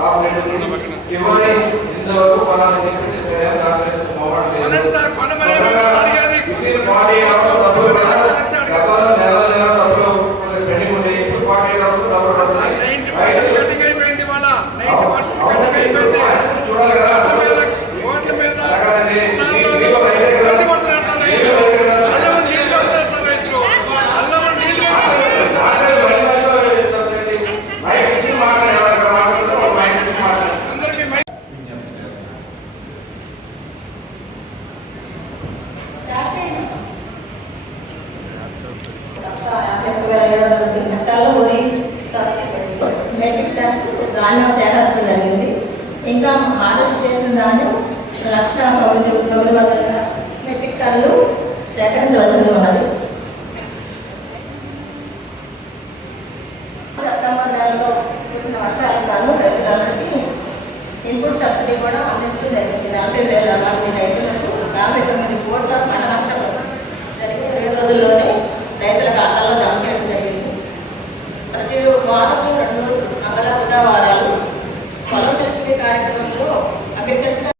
நாம் இவரை இந்த வகுப்பு மாநாடு மாவட்டத்தில் ధాన్యం సేకరించడం జరిగింది ఇంకా హార్వెస్ట్ చేసిన ధాన్యం లక్ష తొమ్మిది తొమ్మిది వందల మెట్రిక్ టన్లు సేకరించవలసింది ఉన్నది ఇన్పుట్ సబ్సిడీ కూడా అందించడం జరిగింది నలభై వేల రోజుల్లోనే రైతుల ఖాతాల్లో జమ చేయడం జరిగింది. ప్రతి వారం